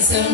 దేశం